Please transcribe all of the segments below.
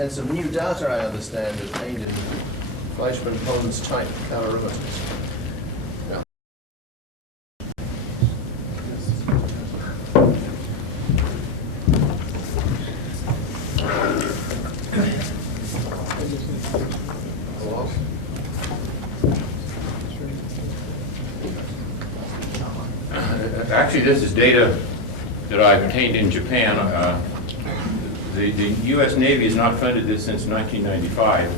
And some new data, I understand, obtained in Fleischmann-Pons type calorimeters. Yeah. Actually, this is data that I obtained in Japan. The U.S. Navy has not funded this since 1995.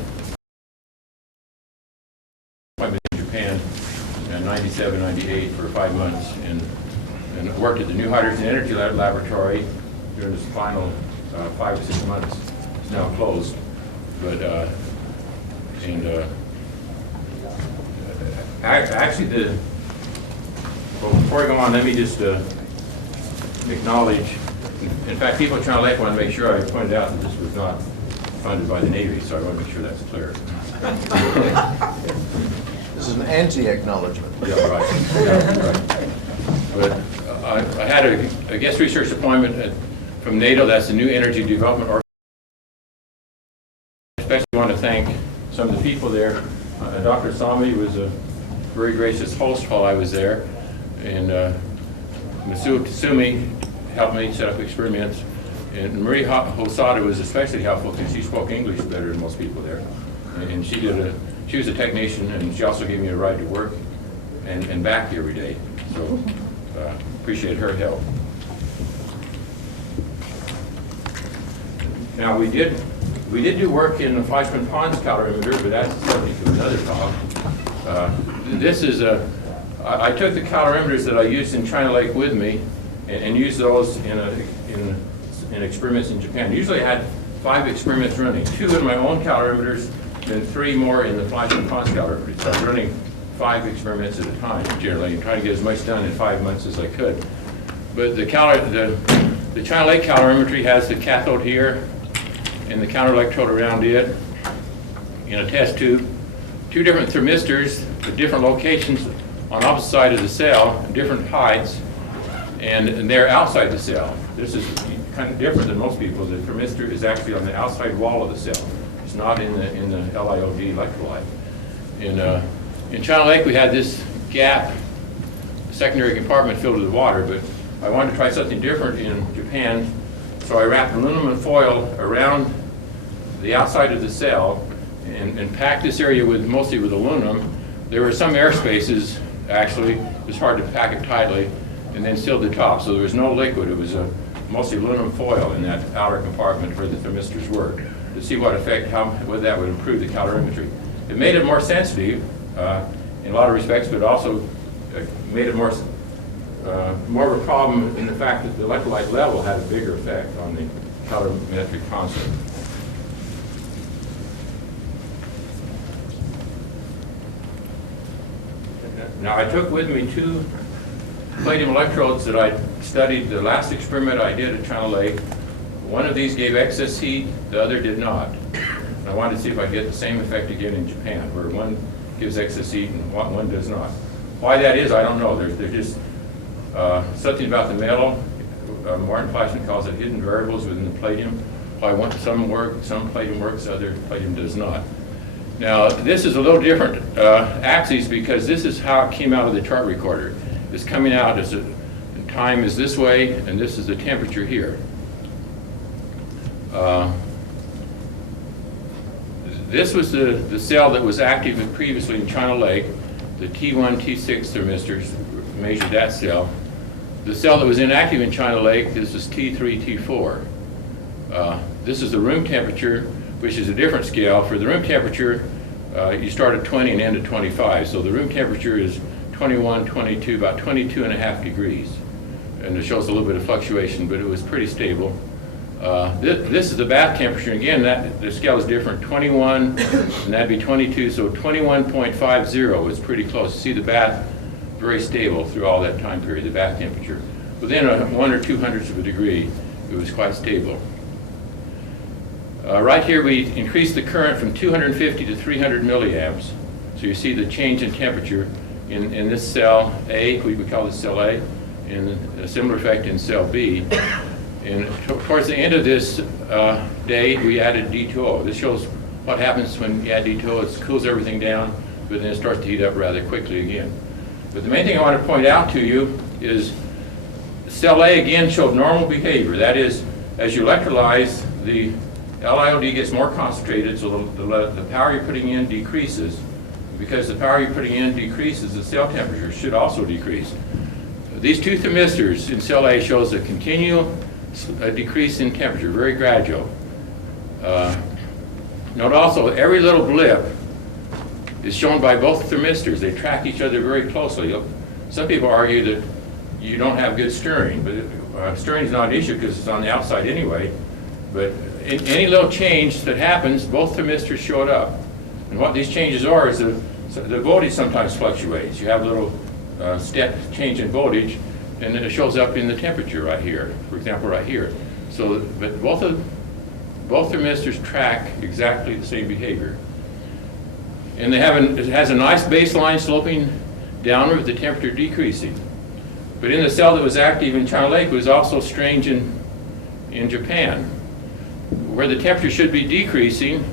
I was in Japan in 97, 98 for 5 months and worked at the New Hydrogen Energy Laboratory during this final 5 or 6 months. It's now closed. But, actually, well, before I go on, let me just acknowledge. In fact, people at China Lake want to make sure I pointed out that this was not funded by the Navy, so I want to make sure that's clear. This is an anti-acknowledgement. Yeah, right. Yeah, right. But I had a guest research appointment from NATO. That's the New Energy Development Organization. I especially want to thank some of the people there. Dr. Sami was a very gracious host while I was there, and Masuo Kasumi helped me set up experiments. And Marie Hosada was especially helpful because she spoke English better than most people there. And she was a technician, and she also gave me a ride to work and back every day. So appreciate her help. Now we did do work in the Fleischmann-Pons calorimeter, but that's subject to another talk. This is I took the calorimeters that I used in China Lake with me and used those in experiments in Japan. Usually I had 5 experiments running, 2 in my own calorimeters, and 3 more in the Fleischmann-Pons calorimeters. So I was running 5 experiments at a time, generally, and trying to get as much done in 5 months as I could. But the China Lake calorimetry has the cathode here and the counter electrode around it in a test tube. 2 different thermistors at different locations on opposite side of the cell, different heights, and they're outside the cell. This is kind of different than most people. The thermistor is actually on the outside wall of the cell. It's not in the LiOD electrolyte. In China Lake, we had this gap, secondary compartment filled with water, but I wanted to try something different in Japan, so I wrapped aluminum foil around the outside of the cell and packed this area mostly with aluminum. There were some air spaces, actually. It was hard to pack it tightly, and then sealed the top, so there was no liquid. It was mostly aluminum foil in that outer compartment where the thermistors were, to see what effect, whether that would improve the calorimetry. It made it more sensitive in a lot of respects, but also made it more of a problem in the fact that the electrolyte level had a bigger effect on the calorimetric concept. Now I took with me 2 palladium electrodes that I studied the last experiment I did at China Lake. One of these gave excess heat, the other did not. And I wanted to see if I get the same effect again in Japan, where one gives excess heat and one does not. Why that is, I don't know. There's just something about the metal. Martin Fleischmann calls it hidden variables within the palladium. Why some palladium works, other palladium does not. Now, this is a little different axes because this is how it came out of the chart recorder. It's coming out as time is this way, and this is the temperature here. This was the cell that was active previously in China Lake. The T1, T6 thermistors measured that cell. The cell that was inactive in China Lake, this is T3, T4. This is the room temperature, which is a different scale. For the room temperature, you start at 20 and end at 25. So the room temperature is 21, 22, about 22.5 degrees. And it shows a little bit of fluctuation, but it was pretty stable. This is the bath temperature. Again, the scale is different. 21, and that'd be 22, so 21.50 is pretty close. You see the bath very stable through all that time period, the bath temperature. Within 1 or 200ths of a degree, it was quite stable. Right here, we increased the current from 250 to 300 milliamps. So you see the change in temperature in this cell A, we would call this cell A, and a similar effect in cell B. And towards the end of this day, we added D2O. This shows what happens when you add D2O. It cools everything down, but then it starts to heat up rather quickly again. But the main thing I want to point out to you is cell A again showed normal behavior. That is, as you electrolyze, the LiOD gets more concentrated, so the power you're putting in decreases. Because the power you're putting in decreases, the cell temperature should also decrease. These two thermistors in cell A shows a continual decrease in temperature, very gradual. Note also, every little blip is shown by both thermistors. They track each other very closely. Some people argue that you don't have good stirring, but stirring is not an issue because it's on the outside anyway. But in any little change that happens, both thermistors show it up. And what these changes are is the voltage sometimes fluctuates. You have a little step change in voltage, and then it shows up in the temperature right here, for example, right here. So, but both thermistors track exactly the same behavior. And it has a nice baseline sloping downward with the temperature decreasing. But in the cell that was active in China Lake, it was also strange in Japan, where the temperature should be decreasing.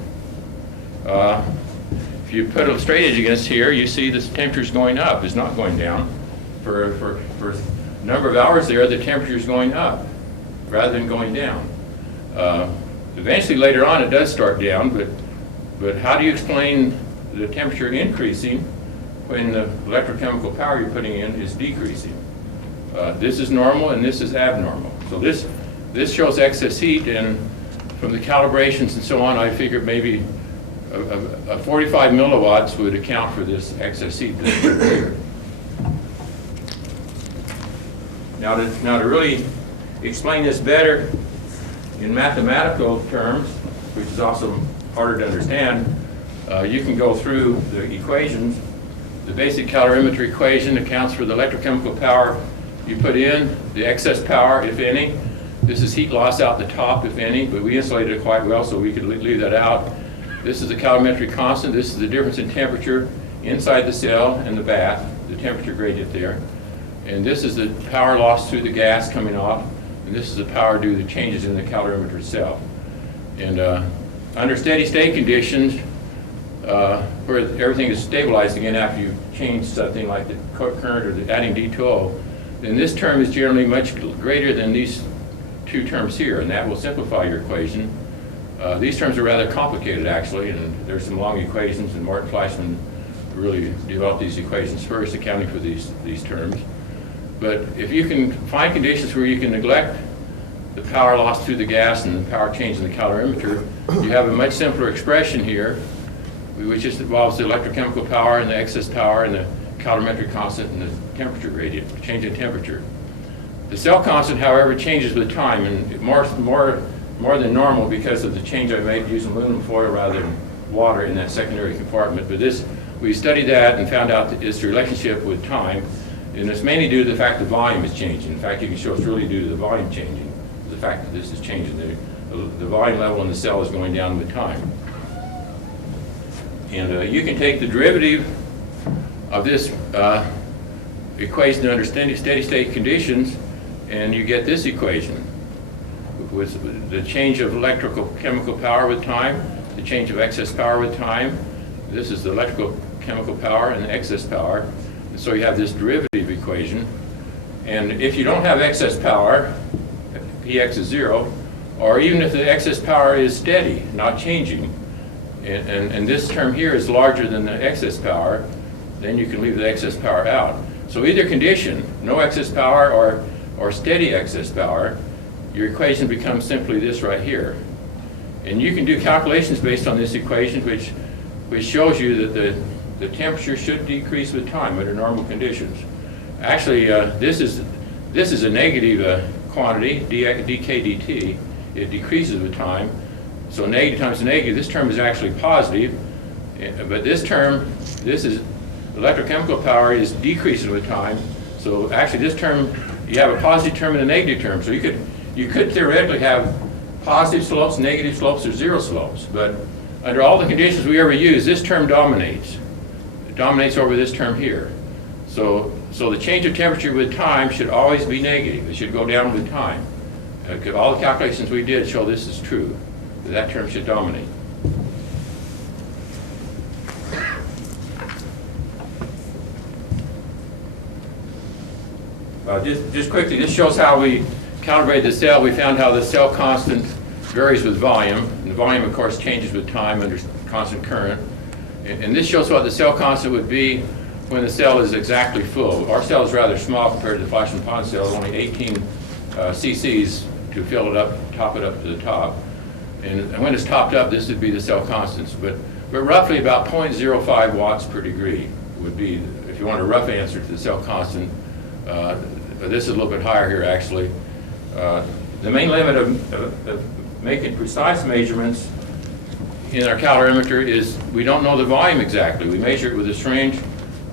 If you put a straight edge against here, you see the temperature's going up. It's not going down. For a number of hours there, the temperature's going up rather than going down. Eventually, later on, it does start down, but how do you explain the temperature increasing when the electrochemical power you're putting in is decreasing? This is normal and this is abnormal. So this shows excess heat, and from the calibrations and so on, I figured maybe a 45 milliwatts would account for this excess heat that's here. Now to really explain this better in mathematical terms, which is also harder to understand, you can go through the equations. The basic calorimetry equation accounts for the electrochemical power you put in, the excess power, if any. This is heat loss out the top, if any, but we insulated it quite well, so we could leave that out. This is the calorimetric constant. This is the difference in temperature inside the cell and the bath, the temperature gradient there. And this is the power loss through the gas coming off, and this is the power due to changes in the calorimeter itself. And under steady state conditions, where everything is stabilized again after you change something like the current or the adding D2O, then this term is generally much greater than these two terms here, and that will simplify your equation. These terms are rather complicated, actually, and there's some long equations, and Martin Fleischmann really developed these equations first, accounting for these terms. But if you can find conditions where you can neglect the power loss through the gas and the power change in the calorimeter, you have a much simpler expression here, which just involves the electrochemical power and the excess power and the calorimetric constant and the temperature gradient, change in temperature. The cell constant, however, changes with time, and more than normal because of the change I made using aluminum foil rather than water in that secondary compartment. But we studied that and found out that it's the relationship with time, and it's mainly due to the fact the volume is changing. In fact, you can show it's really due to the volume changing, the fact that this is changing. The volume level in the cell is going down with time. And you can take the derivative of this equation under steady state conditions, and you get this equation with the change of electrical chemical power with time, the change of excess power with time. This is the electrical chemical power and the excess power. And so you have this derivative equation. And if you don't have excess power, Px is 0, or even if the excess power is steady, not changing, and this term here is larger than the excess power, then you can leave the excess power out. So either condition, no excess power or steady excess power, your equation becomes simply this right here. And you can do calculations based on this equation, which shows you that the temperature should decrease with time under normal conditions. Actually, this is a negative quantity, dk dt. It decreases with time. So negative times negative, this term is actually positive. But this term, this is electrochemical power is decreasing with time. So actually this term, you have a positive term and a negative term. So you could theoretically have positive slopes, negative slopes, or zero slopes. But under all the conditions we ever use, this term dominates. It dominates over this term here. So the change of temperature with time should always be negative. It should go down with time. All the calculations we did show this is true. That term should dominate. Just quickly, this shows how we calibrated the cell. We found how the cell constant varies with volume. And the volume, of course, changes with time under constant current. And this shows what the cell constant would be when the cell is exactly full. Our cell is rather small compared to the Fleischmann pond cell, only 18 cc's to fill it up, top it up to the top. And when it's topped up, this would be the cell constants. But roughly about 0.05 watts per degree would be, if you want a rough answer to the cell constant. This is a little bit higher here, actually. The main limit of making precise measurements in our calorimeter is we don't know the volume exactly. We measure it with a syringe.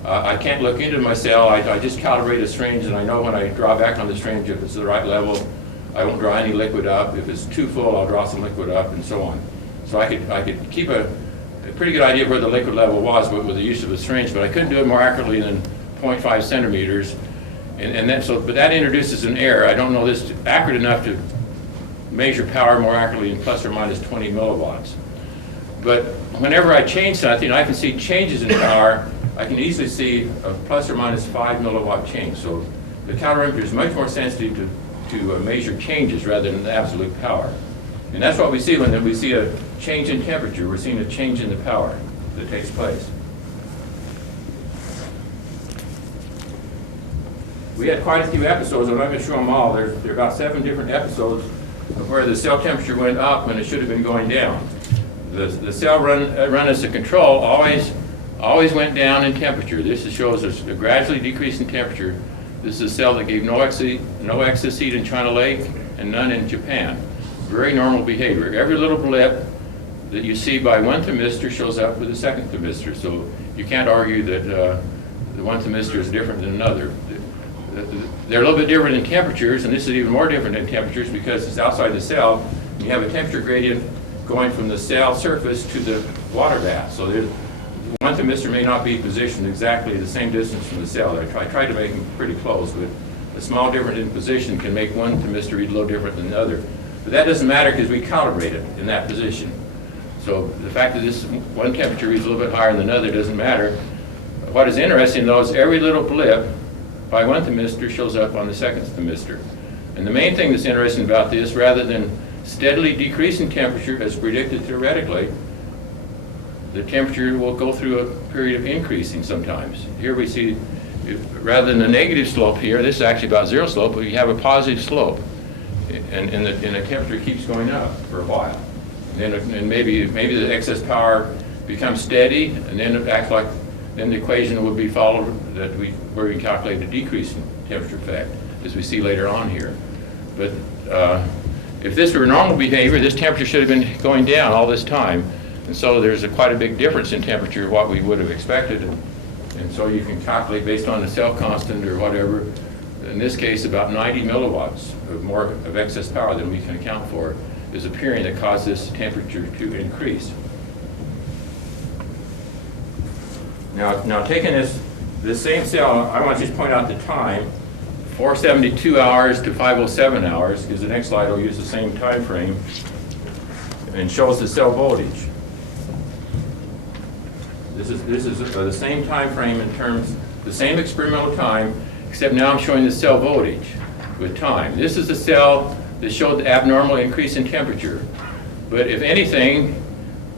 I can't look into my cell. I just calibrate a syringe, and I know when I draw back on the syringe if it's the right level. I won't draw any liquid up. If it's too full, I'll draw some liquid up, and so on. So I could keep a pretty good idea of where the liquid level was with the use of a syringe, but I couldn't do it more accurately than 0.5 centimeters. But that introduces an error. I don't know this accurate enough to measure power more accurately in plus or minus 20 milliwatts. But whenever I change something, I can see changes in power. I can easily see a plus or minus 5 milliwatt change. So the calorimeter is much more sensitive to measure changes rather than the absolute power. And that's what we see when we see a change in temperature. We're seeing a change in the power that takes place. We had quite a few episodes. I'm not going to show them all. There are about 7 different episodes of where the cell temperature went up when it should have been going down. The cell run as a control always went down in temperature. This shows a gradually decreasing temperature. This is a cell that gave no excess heat in China Lake and none in Japan. Very normal behavior. Every little blip that you see by 1 thermistor shows up with a 2nd thermistor. So you can't argue that the 1 thermistor is different than another. They're a little bit different in temperatures, and this is even more different in temperatures because it's outside the cell. You have a temperature gradient going from the cell surface to the water bath. So 1 thermistor may not be positioned exactly the same distance from the cell. I tried to make them pretty close, but a small difference in position can make 1 thermistor read a little different than the other. But that doesn't matter because we calibrate it in that position. So the fact that this one temperature reads a little bit higher than another doesn't matter. What is interesting though is every little blip by 1 thermistor shows up on the 2nd thermistor. And the main thing that's interesting about this, rather than steadily decreasing temperature as predicted theoretically, the temperature will go through a period of increasing sometimes. Here we see, rather than a negative slope here, this is actually about 0 slope, but you have a positive slope. And the temperature keeps going up for a while. And maybe the excess power becomes steady, and then it acts like, then the equation would be followed where we calculate a decrease in temperature effect, as we see later on here. But if this were normal behavior, this temperature should have been going down all this time. And so there's quite a big difference in temperature, what we would have expected. And so you can calculate based on the cell constant or whatever, in this case about 90 milliwatts of excess power than we can account for is appearing that caused this temperature to increase. Now taking this same cell, I want to just point out the time, 472 hours to 507 hours, because the next slide will use the same time frame, and shows the cell voltage. This is the same time frame in terms, the same experimental time, except now I'm showing the cell voltage with time. This is the cell that showed the abnormal increase in temperature. But if anything,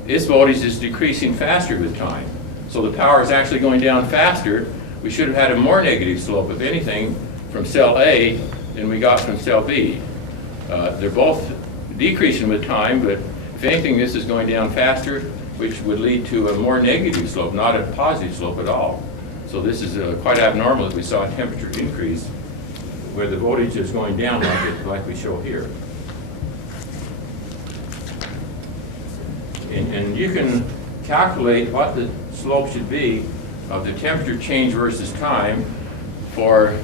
its voltage is decreasing faster with time. So the power is actually going down faster. We should have had a more negative slope, if anything, from cell A than we got from cell B. They're both decreasing with time, but if anything, this is going down faster, which would lead to a more negative slope, not a positive slope at all. So this is quite abnormal that we saw a temperature increase where the voltage is going down like we show here. And you can calculate what the slope should be of the temperature change versus time for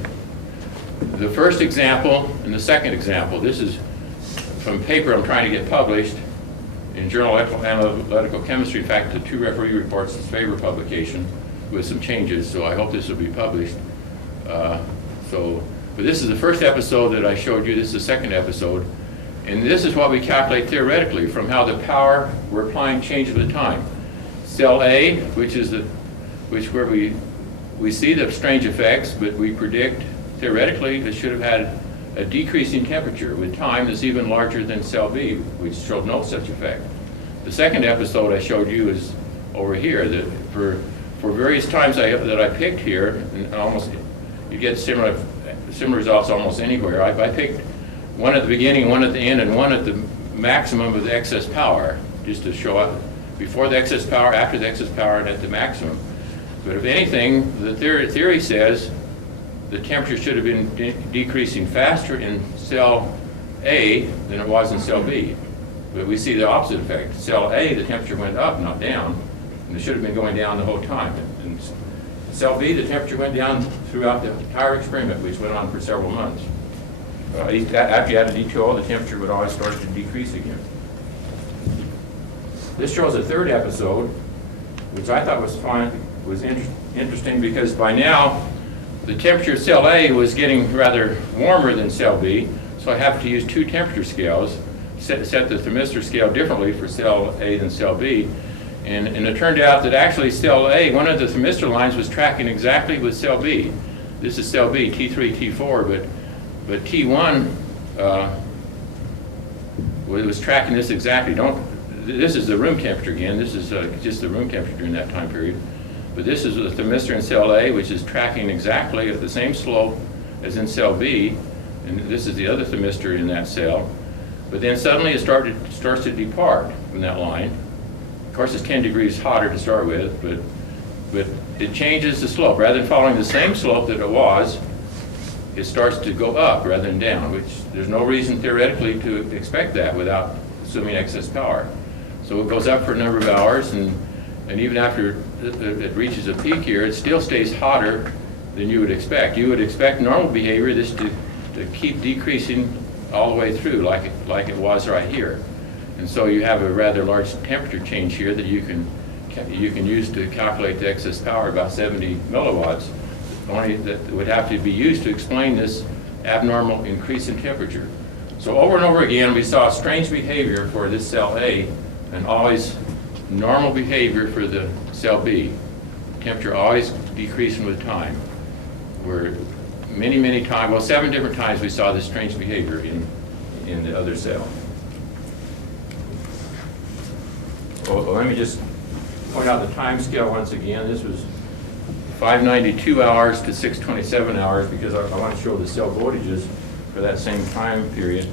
the first example and the second example. This is from paper I'm trying to get published in Journal of Analytical Chemistry. In fact, the 2 referee reports its favor publication with some changes, so I hope this will be published. But this is the first episode that I showed you. This is the second episode. And this is what we calculate theoretically from how the power we're applying changes with time. Cell A, which is where we see the strange effects, but we predict theoretically it should have had a decreasing temperature with time that's even larger than cell B, which showed no such effect. The second episode I showed you is over here, that for various times that I picked here, and almost you get similar results almost anywhere. I picked one at the beginning, one at the end, and one at the maximum of the excess power, just to show up before the excess power, after the excess power, and at the maximum. But if anything, the theory says the temperature should have been decreasing faster in cell A than it was in cell B. But we see the opposite effect. Cell A, the temperature went up, not down, and it should have been going down the whole time. In cell B, the temperature went down throughout the entire experiment, which went on for several months. After you added D2O, the temperature would always start to decrease again. This shows a third episode, which I thought was interesting because by now the temperature of cell A was getting rather warmer than cell B, so I have to use two temperature scales, set the thermistor scale differently for cell A than cell B, and it turned out that actually cell A, one of the thermistor lines was tracking exactly with cell B. This is cell B, T3, T4, but T1 was tracking this exactly. This is the room temperature again. This is just the room temperature during that time period. But this is the thermistor in cell A, which is tracking exactly at the same slope as in cell B, and this is the other thermistor in that cell. But then suddenly it starts to depart from that line. Of course, it's 10 degrees hotter to start with, but it changes the slope. Rather than following the same slope that it was, it starts to go up rather than down, which there's no reason theoretically to expect that without assuming excess power. So it goes up for a number of hours, and even after it reaches a peak here, it still stays hotter than you would expect. You would expect normal behavior, this to keep decreasing all the way through, like it was right here. And so you have a rather large temperature change here that you can use to calculate the excess power, about 70 milliwatts, only that would have to be used to explain this abnormal increase in temperature. So over and over again, we saw strange behavior for this cell A, and always normal behavior for the cell B. Temperature always decreasing with time. Where many times, well, 7 different times we saw this strange behavior in the other cell. Well, let me just point out the time scale once again. This was 592 hours to 627 hours because I want to show the cell voltages for that same time period.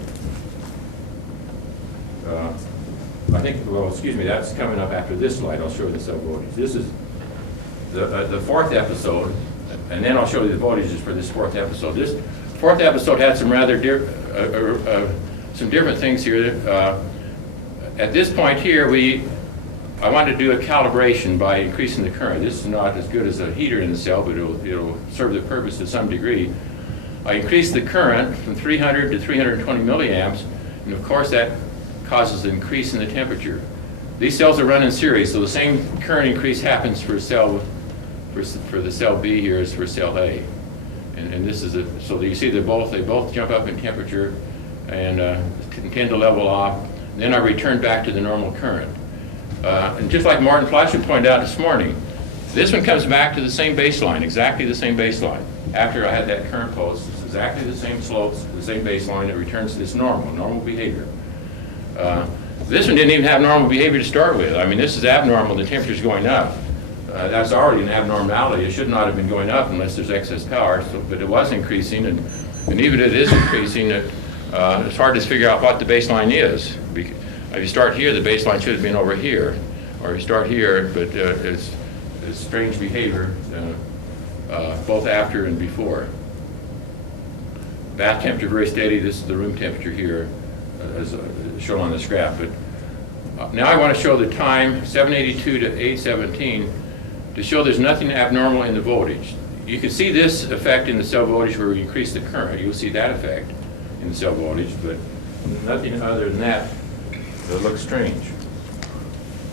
I think, well, excuse me, that's coming up after this slide. I'll show you the cell voltage. This is the fourth episode, and then I'll show you the voltages for this fourth episode. This fourth episode had some rather some different things here. At this point here, I wanted to do a calibration by increasing the current. This is not as good as a heater in the cell, but it'll serve the purpose to some degree. I increased the current from 300 to 320 milliamps, and of course that causes an increase in the temperature. These cells are run in series, so the same current increase happens for the cell B here as for cell A. And this is so you see they both jump up in temperature and tend to level off. Then I return back to the normal current. And just like Martin Fleishman pointed out this morning, this one comes back to the same baseline, exactly the same baseline. After I had that current pulse, it's exactly the same slopes, the same baseline. It returns to this normal behavior. This one didn't even have normal behavior to start with. I mean, this is abnormal. The temperature's going up. That's already an abnormality. It should not have been going up unless there's excess power. But it was increasing, and even if it is increasing, it's hard to figure out what the baseline is. If you start here, the baseline should have been over here, or if you start here, but it's strange behavior both after and before. Bath temperature very steady. This is the room temperature here, as shown on this graph. But now I want to show the time 782 to 817 to show there's nothing abnormal in the voltage. You can see this effect in the cell voltage where we increase the current. You'll see that effect in the cell voltage, but nothing other than that looks strange.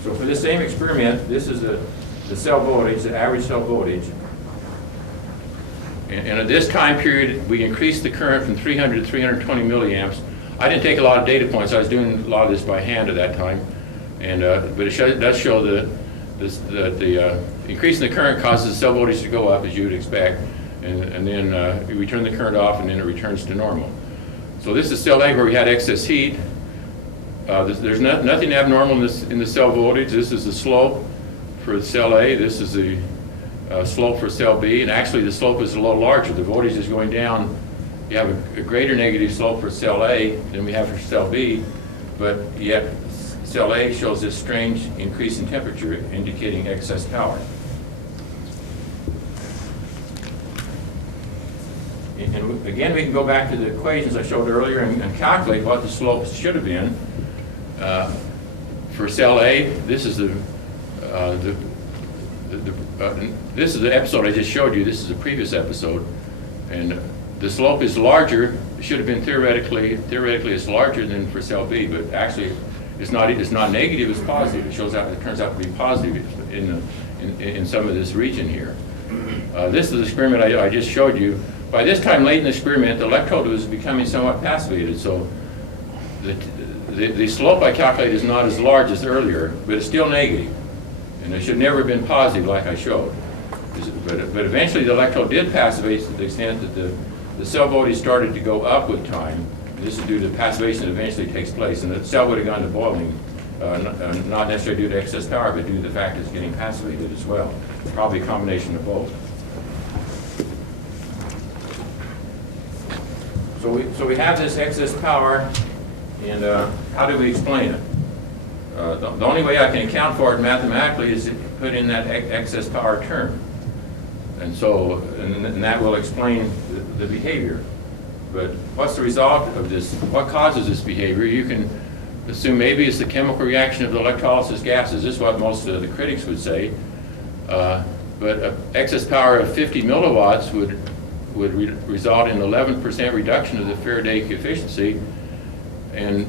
So for this same experiment, this is the cell voltage, the average cell voltage. And at this time period, we increased the current from 300 to 320 milliamps. I didn't take a lot of data points. I was doing a lot of this by hand at that time, and but it does show the increase in the current causes the cell voltage to go up, as you would expect, and then we turn the current off, and then it returns to normal. So this is cell A where we had excess heat. There's nothing abnormal in the cell voltage. This is the slope for cell A. This is the slope for cell B, and actually the slope is a little larger. The voltage is going down. You have a greater negative slope for cell A than we have for cell B, but yet cell A shows this strange increase in temperature indicating excess power. And again, we can go back to the equations I showed earlier and calculate what the slopes should have been. For cell A, this is this is the episode I just showed you. This is the previous episode, and the slope is larger. It should have been theoretically it's larger than for cell B, but actually it's not negative. It's positive. It turns out to be positive in some of this region here. This is the experiment I just showed you. By this time late in the experiment, the electrode was becoming somewhat passivated, so the slope I calculated is not as large as earlier, but it's still negative. And it should never have been positive like I showed. But eventually the electrode did passivate to the extent that the cell voltage started to go up with time. This is due to passivation that eventually takes place. And the cell would have gone to boiling, not necessarily due to excess power, but due to the fact it's getting passivated as well. Probably a combination of both. So we have this excess power, and how do we explain it? The only way I can account for it mathematically is to put in that excess power term. And so, and that will explain the behavior. But what's the result of this? What causes this behavior? You can assume maybe it's the chemical reaction of the electrolysis gases. This is what most of the critics would say. But excess power of 50 milliwatts would result in 11% reduction of the Faraday efficiency. And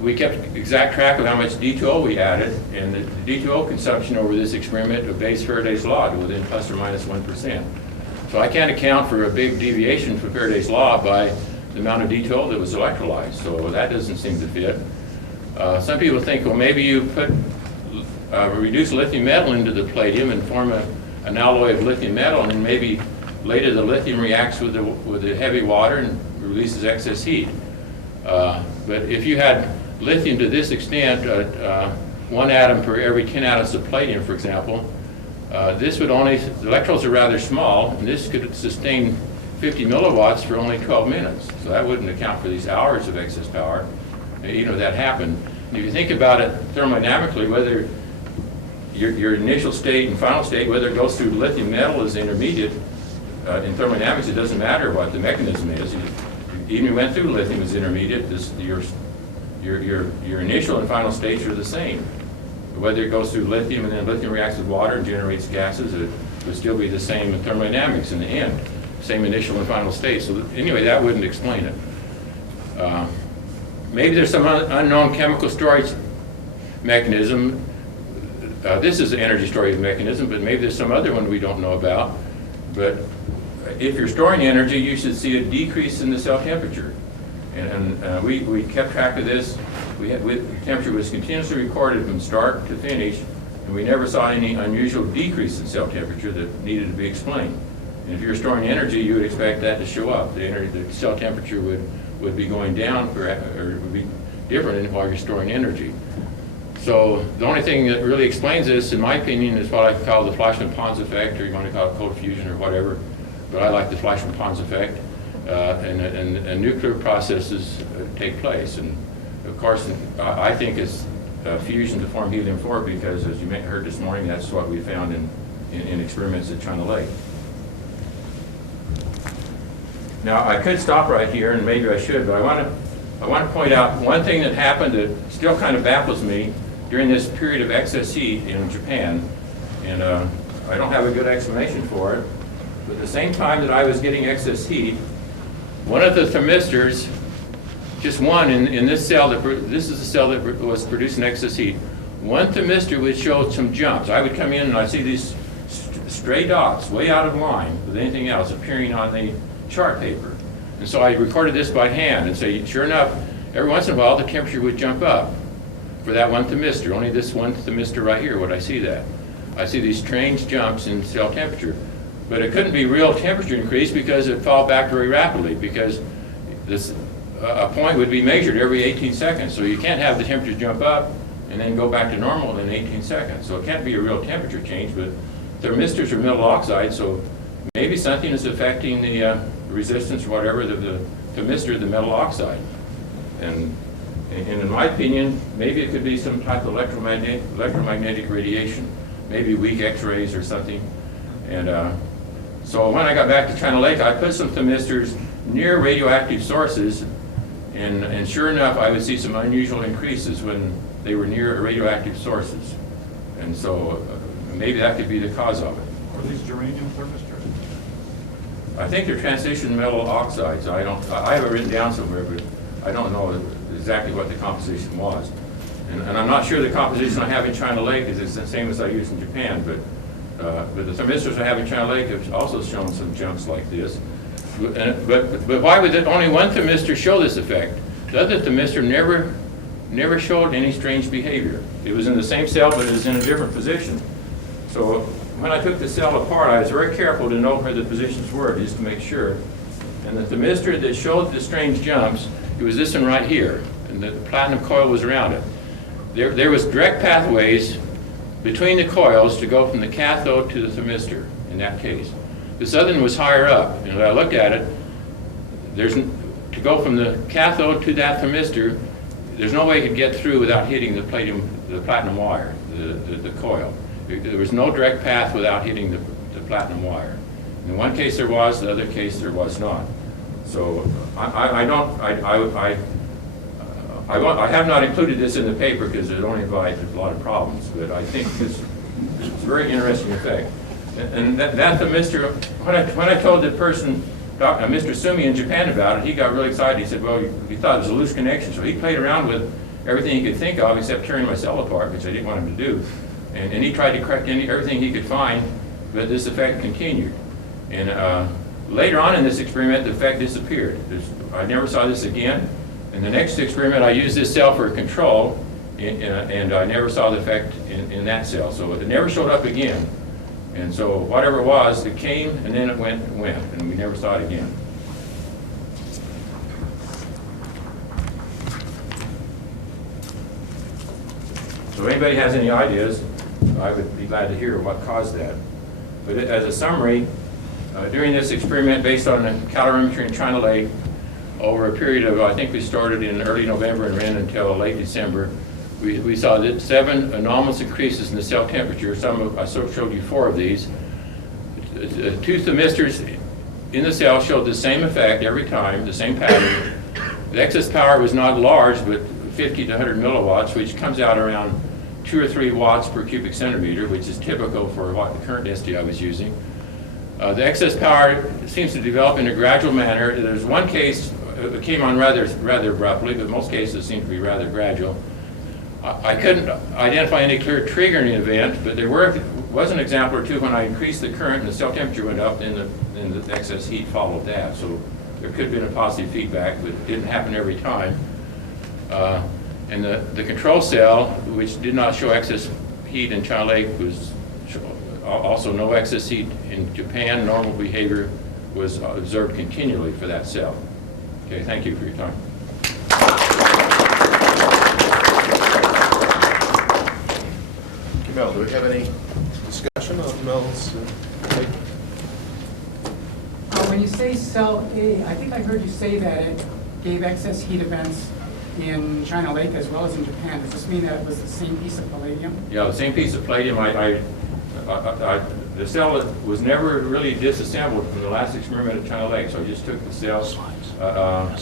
we kept exact track of how much D2O we added, and the D2O consumption over this experiment obeys Faraday's law to within plus or minus 1%. So I can't account for a big deviation from Faraday's law by the amount of D2O that was electrolyzed, so that doesn't seem to fit. Some people think, well, maybe you put reduce lithium metal into the palladium and form an alloy of lithium metal, and then maybe later the lithium reacts with the heavy water and releases excess heat. But if you had lithium to this extent, 1 atom per every 10 atoms of palladium, for example, this would only, the electrodes are rather small, and this could sustain 50 milliwatts for only 12 minutes. So that wouldn't account for these hours of excess power, even if that happened. And if you think about it thermodynamically, whether your initial state and final state, whether it goes through lithium metal as intermediate, in thermodynamics it doesn't matter what the mechanism is. Even if you went through lithium as intermediate, your initial and final states are the same. Whether it goes through lithium and then lithium reacts with water and generates gases, it would still be the same in thermodynamics in the end. Same initial and final state. So anyway, that wouldn't explain it. Maybe there's some unknown chemical storage mechanism. This is the energy storage mechanism, but maybe there's some other one we don't know about. But if you're storing energy, you should see a decrease in the cell temperature. And we kept track of this. Temperature was continuously recorded from start to finish, and we never saw any unusual decrease in cell temperature that needed to be explained. And if you're storing energy, you would expect that to show up. The cell temperature would be going down, or would be different while you're storing energy. So the only thing that really explains this, in my opinion, is what I call the Fleischmann-Pons effect, or you want to call it cold fusion or whatever. But I like the Fleischmann-Pons effect, and nuclear processes take place. And of course, I think it's fusion to form helium-4 because, as you heard this morning, that's what we found in experiments at China Lake. Now, I could stop right here, and maybe I should, but I want to point out one thing that happened that still kind of baffles me during this period of excess heat in Japan, and I don't have a good explanation for it. But at the same time that I was getting excess heat, one of the thermistors, just one in this cell, this is the cell that was producing excess heat, one thermistor would show some jumps. I would come in and I'd see these stray dots way out of line with anything else appearing on the chart paper. And so I recorded this by hand, and so sure enough, every once in a while the temperature would jump up for that one thermistor. Only this one thermistor right here would I see that. I see these strange jumps in cell temperature. But it couldn't be real temperature increase because it fall back very rapidly, because this a point would be measured every 18 seconds. So you can't have the temperature jump up and then go back to normal in 18 seconds. So it can't be a real temperature change, but thermistors are metal oxide, so maybe something is affecting the resistance or whatever of the thermistor, the metal oxide. And in my opinion, maybe it could be some type of electromagnetic radiation, maybe weak X-rays or something. And so when I got back to China Lake, I put some thermistors near radioactive sources, and sure enough, I would see some unusual increases when they were near radioactive sources. And so maybe that could be the cause of it. Are these germanium thermistors? I think they're transition metal oxides. I have it written down somewhere, but I don't know exactly what the composition was. And I'm not sure the composition I have in China Lake is the same as I use in Japan, but the thermistors I have in China Lake have also shown some jumps like this. But why would only one thermistor show this effect? The other thermistor never showed any strange behavior. It was in the same cell, but it was in a different position. So when I took the cell apart, I was very careful to know where the positions were, just to make sure. And the thermistor that showed the strange jumps, it was this one right here, and the platinum coil was around it. There was direct pathways between the coils to go from the cathode to the thermistor in that case. This other one was higher up, and when I looked at it, to go from the cathode to that thermistor, there's no way it could get through without hitting the platinum wire, the coil. There was no direct path without hitting the platinum wire. In one case there was, the other case there was not. So I have not included this in the paper because it only invites a lot of problems, but I think it's a very interesting effect. And that thermistor, when I told the person, Mr. Sumi in Japan about it, he got really excited. He said, well, he thought it was a loose connection. So he played around with everything he could think of except tearing my cell apart, which I didn't want him to do. And he tried to correct everything he could find, but this effect continued. And later on in this experiment, the effect disappeared. I never saw this again. In the next experiment, I used this cell for control, and I never saw the effect in that cell. So it never showed up again. And so whatever it was, it came, and then it went, and we never saw it again. So if anybody has any ideas, I would be glad to hear what caused that. But as a summary, during this experiment based on the calorimetry in China Lake, over a period of, I think we started in early November and ran until late December, we saw that 7 anomalous increases in the cell temperature. I showed you 4 of these. 2 thermistors in the cell showed the same effect every time, the same pattern. The excess power was not large, but 50 to 100 milliwatts, which comes out around 2 or 3 watts per cubic centimeter, which is typical for what the current ST I was using. The excess power seems to develop in a gradual manner. There's one case, it came on rather abruptly, but most cases seem to be rather gradual. I couldn't identify any clear triggering event, but there was an example or two when I increased the current and the cell temperature went up, and the excess heat followed that. So there could have been a positive feedback, but it didn't happen every time. And the control cell, which did not show excess heat in China Lake, was also no excess heat in Japan. Normal behavior was observed continually for that cell. Okay, thank you for your time. Mel, do we have any discussion on Mel's paper? When you say cell A, I think I heard you say that it gave excess heat events in China Lake as well as in Japan. Does this mean that it was the same piece of palladium? Yeah, the same piece of palladium. The cell was never really disassembled from the last experiment at China Lake, so I just took the cell. I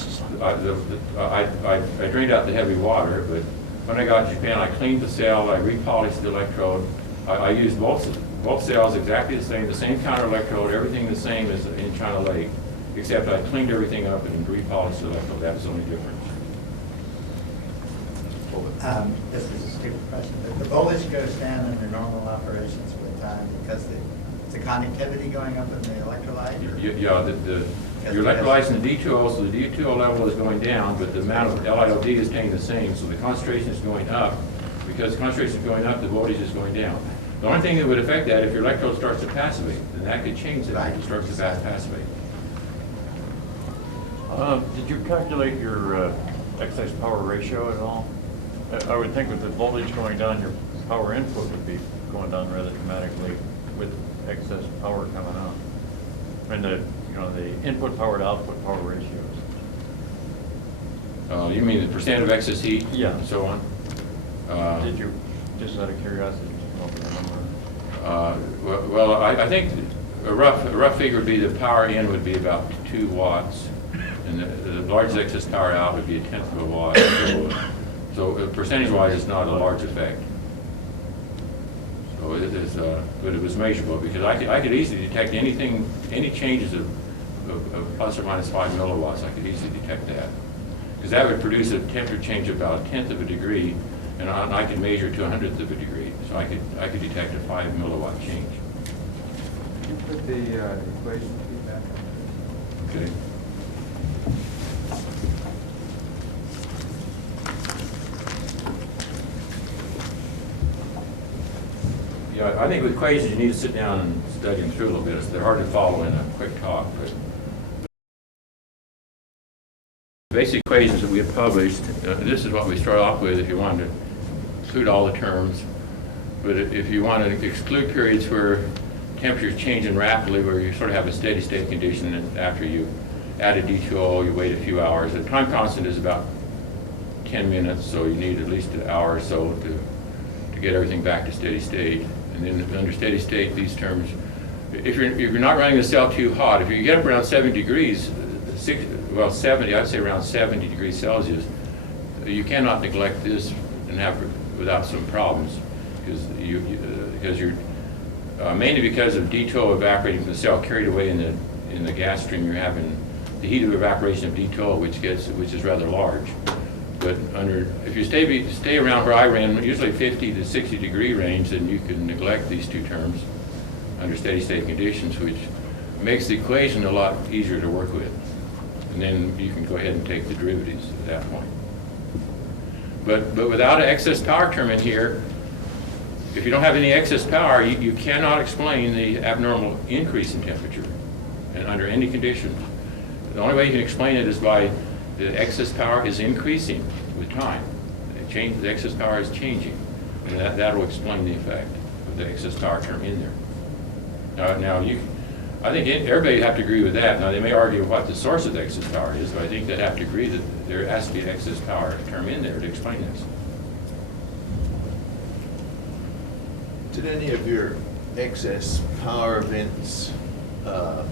drained out the heavy water, but when I got to Japan, I cleaned the cell, I repolished the electrode. I used both cells exactly the same counter electrode, everything the same as in China Lake, except I cleaned everything up and repolished the electrode. That was the only difference. This is a stupid question, but the voltage goes down under normal operations with time because the the conductivity going up in the electrolyte? Yeah, your electrolytes in the D2O, so the D2O level is going down, but the amount of LiOD is staying the same, so the concentration is going up. Because the concentration is going up, the voltage is going down. The only thing that would affect that, if your electrode starts to passivate, then that could change it, if it starts to passivate. Did you calculate your excess power ratio at all? I would think with the voltage going down, your power input would be going down rather dramatically with excess power coming out. And the input power to output power ratios. You mean the percent of excess heat? Yeah. And so on? Did you, just out of curiosity, just come up with a number? Well, I think a rough figure would be the power in would be about 2 watts, and the largest excess power out would be 1/10 of a watt. So percentage-wise, it's not a large effect. So it is, but it was measurable because I could easily detect anything, any changes of plus or minus 5 milliwatts. I could easily detect that because that would produce a temperature change of about 1/10 of a degree, and I could measure to 100th of a degree. So I could detect a 5 milliwatt change. Can you put the equation feedback on? Okay. Yeah, I think with equations you need to sit down and study them through a little bit. They're hard to follow in a quick talk. But the basic equations that we have published, this is what we start off with if you wanted to include all the terms. But if you want to exclude periods where temperatures changing rapidly, where you sort of have a steady state condition, and after you add a D2O, you wait a few hours. The time constant is about 10 minutes, so you need at least an hour or so to get everything back to steady state. And then under steady state, these terms, if you're not running the cell too hot, if you get up around 70 degrees, 70, I'd say around 70 degrees Celsius, you cannot neglect this and have without some problems, because you're mainly because of D2O evaporating from the cell carried away in the gas stream. You're having the heat of evaporation of D2O, which is rather large. But if you stay around where I ran, usually 50 to 60 degree range, then you can neglect these two terms under steady state conditions, which makes the equation a lot easier to work with. And then you can go ahead and take the derivatives at that point. But without an excess power term in here, if you don't have any excess power, you cannot explain the abnormal increase in temperature and under any conditions. The only way you can explain it is by the excess power is increasing with time. The excess power is changing, and that will explain the effect of the excess power term in there. Now I think everybody would have to agree with that. Now they may argue what the source of the excess power is, but I think they'd have to agree that there has to be an excess power term in there to explain this. Did any of your excess power events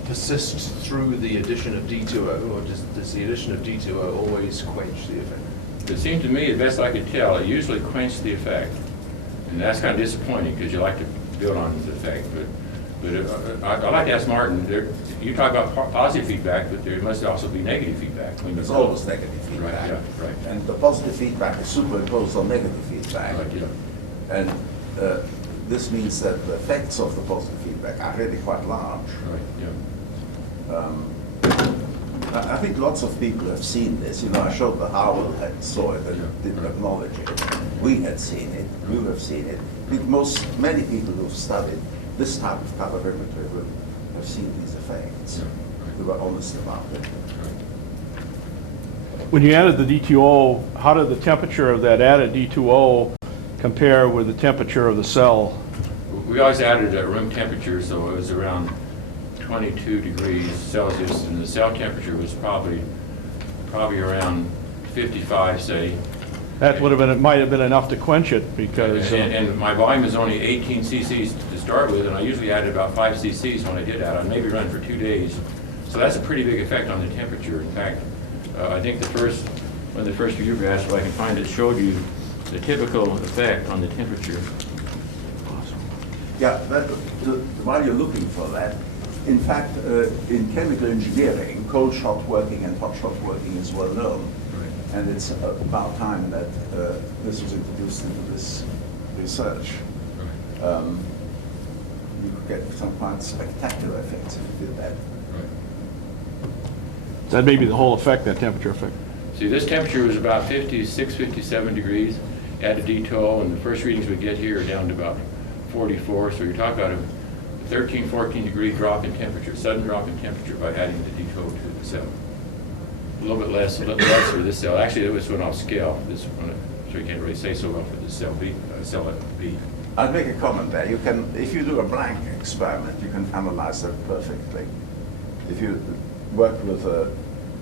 persist through the addition of D2O, or does the addition of D2O always quench the effect? It seemed to me, the best I could tell, it usually quenched the effect. And that's kind of disappointing because you like to build on the effect. But I'd like to ask Martin, you talk about positive feedback, but there must also be negative feedback. There's always negative feedback. Right, yeah, right. And the positive feedback is superimposed on negative feedback. Right, yeah. And this means that the effects of the positive feedback are really quite large. Right, yeah. I think lots of people have seen this. You know, I showed the Howell had saw it and Yeah. didn't acknowledge it. We had seen it. You have seen it. I think many people who've studied this type of calorimetry will have seen these effects. Yeah. We were honest about it. When you added the D2O, how did the temperature of that added D2O compare with the temperature of the cell? We always added a room temperature, so it was around 22 degrees Celsius, and the cell temperature was probably around 55, say. That would have been, it might have been enough to quench it because... And my volume is only 18 cc's to start with, and I usually added about 5 cc's when I did that. I maybe run for 2 days. So that's a pretty big effect on the temperature. In fact, I think one of the first few graphs, if I can find it, showed you the typical effect on the temperature. Yeah, while you're looking for that, in fact, in chemical engineering, cold shot working and hot shot working is well known. Right. And it's about time that this was introduced into this research. Right. you could get some quite spectacular effects if you did that. That may be the whole effect, that temperature effect. See, this temperature was about 56, 57 degrees. Add a D2O, and the first readings we get here are down to about 44. So you're talking about a 13, 14 degree drop in temperature, sudden drop in temperature by adding the D2O to the cell. A little bit less for this cell. Actually, it was one off scale. This one, so you can't really say so well for this cell B. Cell B. I'll make a comment there. You can, if you do a blank experiment, you can analyze that perfectly. If you work with a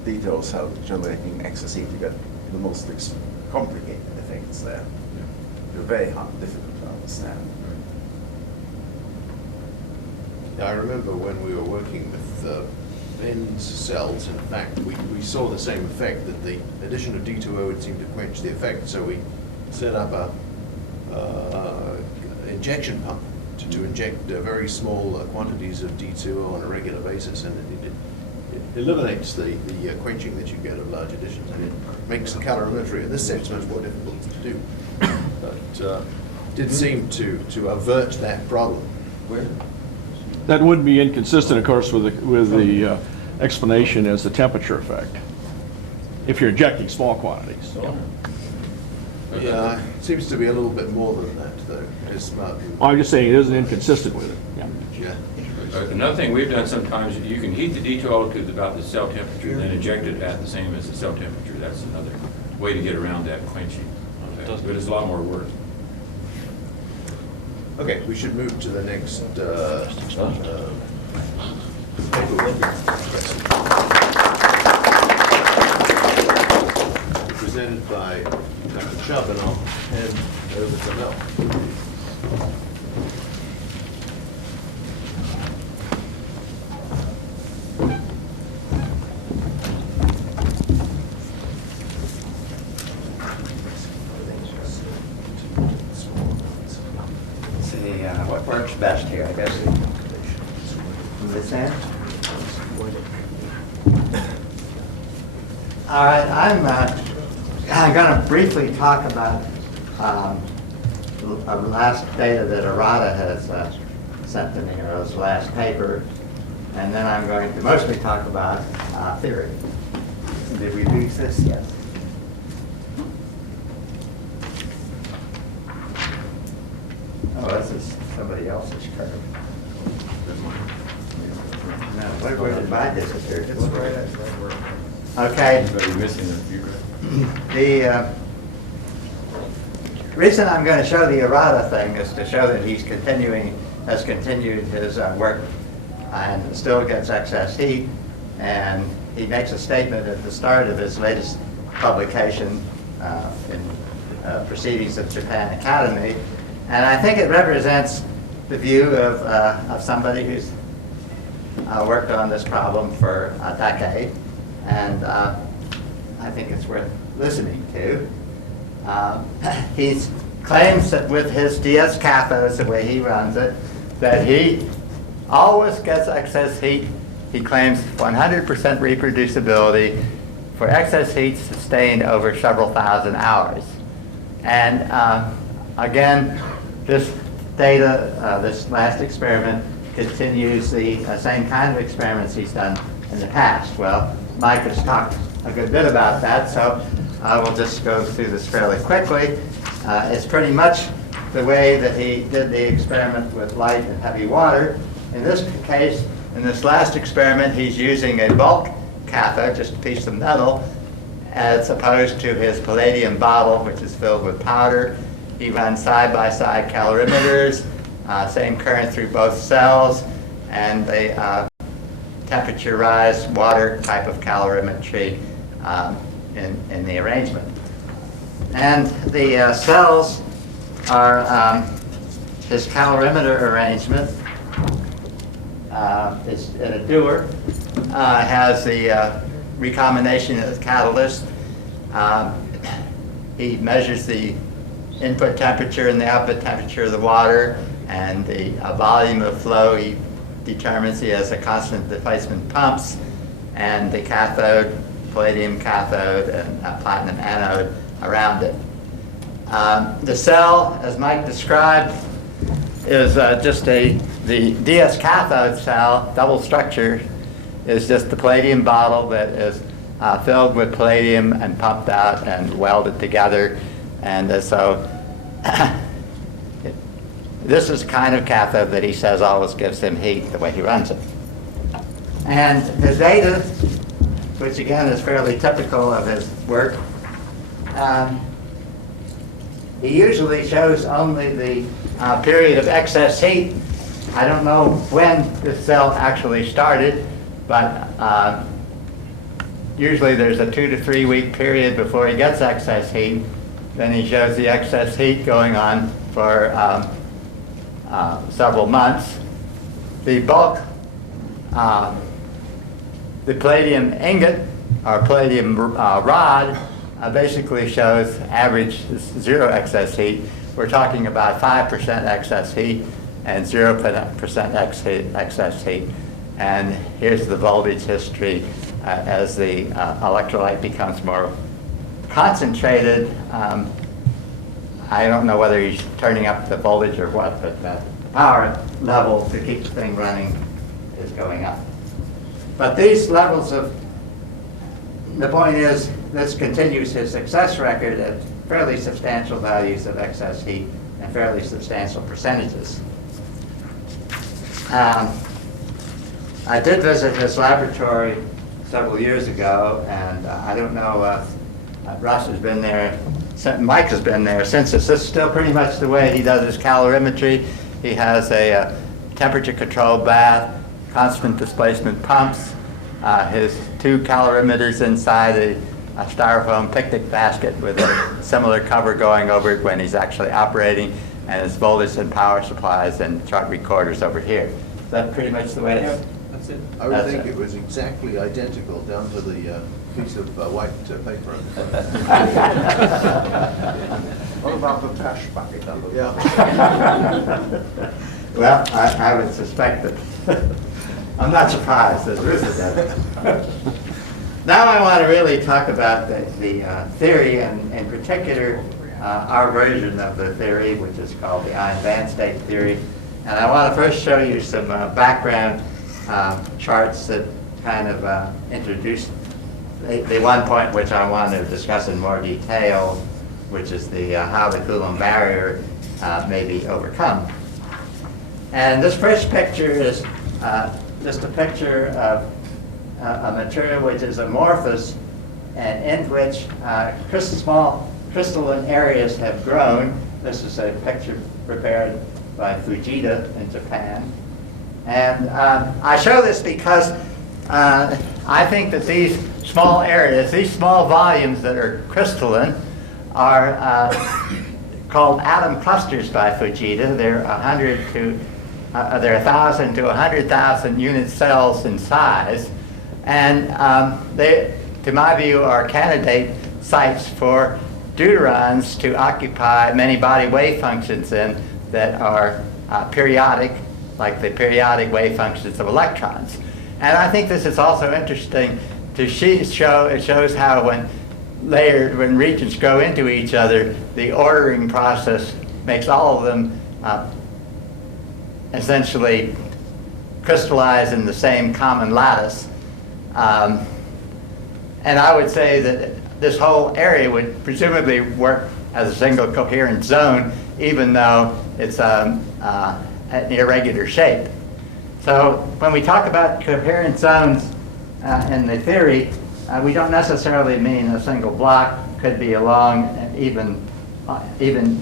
detail cell generating excess heat, you get the most complicated effects there. They're very hard, difficult to understand. Yeah, I remember when we were working with Ben's cells, in fact, we saw the same effect, that the addition of D2O would seem to quench the effect. So we set up a injection pump to inject very small quantities of D2O on a regular basis, and it eliminates the quenching that you get of large additions, and it makes the calorimetry in this sense much more difficult to do. But did seem to avert that problem. Where? That would be inconsistent, of course, with the explanation as the temperature effect, if you're injecting small quantities. Yeah, it seems to be a little bit more than that, though. It's not, Well, I'm just saying it isn't inconsistent with it. yeah. Another thing we've done sometimes, you can heat the D2O to about the cell temperature, then inject it at the same as the cell temperature. That's another way to get around that quenching effect, but it's a lot more work. Okay, we should move to the next presented by Dr. Chubb, and I'll hand over to Mel. See, what works best here, I guess. From this end? All right, I'm going to briefly talk about last data that Arata has sent to me, or his last paper, and then I'm going to mostly talk about theory. Did we reach this? Yes. Oh, this is somebody else's curve. No, where did mine disappear? It's right at where. Okay. You're missing a few. The reason I'm going to show the Arata thing is to show that has continued his work and still gets excess heat. And he makes a statement at the start of his latest publication in Proceedings of Japan Academy. And I think it represents the view of somebody who's worked on this problem for a decade. And I think it's worth listening to. He claims that with his DS cathodes, the way he runs it, that he always gets excess heat. He claims 100% reproducibility for excess heat sustained over several thousand hours. And again, this data, this last experiment, continues the same kind of experiments he's done in the past. Well, Mike has talked a good bit about that, so I will just go through this fairly quickly. It's pretty much the way that he did the experiment with light and heavy water. In this case, in this last experiment, he's using a bulk cathode, just a piece of metal, as opposed to his palladium bottle, which is filled with powder. He runs side-by-side calorimeters, same current through both cells, and they temperature rise water type of calorimetry in the arrangement. And the cells are this calorimeter arrangement is in a dewar, has the recombination of the catalyst. He measures the input temperature and the output temperature of the water and the volume of flow. He determines he has a constant displacement pumps, and the cathode, palladium cathode, and platinum anode around it. The cell, as Mike described, is just the The DS cathode cell, double structure, is just the palladium bottle that is filled with palladium and pumped out and welded together. And so this is the kind of cathode that he says always gives him heat the way he runs it. And his data, which again is fairly typical of his work, he usually shows only the period of excess heat. I don't know when this cell actually started, but usually there's a 2 to 3 week period before he gets excess heat. Then he shows the excess heat going on for several months. The bulk, the palladium ingot or palladium rod basically shows average 0 excess heat. We're talking about 5% excess heat and 0% excess heat. And here's the voltage history as the electrolyte becomes more concentrated. I don't know whether he's turning up the voltage or what, but the power level to keep the thing running is going up. But these levels of, the point is, this continues his success record at fairly substantial values of excess heat and fairly substantial percentages. I did visit his laboratory several years ago, and I don't know, Russ has been there, Mike has been there since. This is still pretty much the way he does his calorimetry. He has a temperature controlled bath, constant displacement pumps, his 2 calorimeters inside a styrofoam picnic basket with a similar cover going over it when he's actually operating, and his voltage and power supplies and chart recorders over here. Is that pretty much the way it's? That's it. I would think it was exactly identical down to the piece of white paper. What about the trash bucket? Yeah. Well, I would suspect that. I'm not surprised that Ruth does it. Now I want to really talk about the theory, and in particular our version of the theory, which is called the ion band state theory. And I want to first show you some background charts that kind of introduce the one point which I want to discuss in more detail, which is the how the Coulomb barrier may be overcome. And this first picture is just a picture of a material which is amorphous and in which small crystalline areas have grown. This is a picture prepared by Fujita in Japan. And I show this because I think that these small areas, these small volumes that are crystalline are called atom clusters by Fujita. They're 1,000 to 100,000 unit cells in size. And they, to my view, are candidate sites for deuterons to occupy many body wave functions in that are periodic, like the periodic wave functions of electrons. And I think this is also interesting to show, it shows how when regions grow into each other, the ordering process makes all of them essentially crystallize in the same common lattice. And I would say that this whole area would presumably work as a single coherent zone, even though it's an irregular shape. So when we talk about coherent zones in the theory, we don't necessarily mean a single block. Could be along and even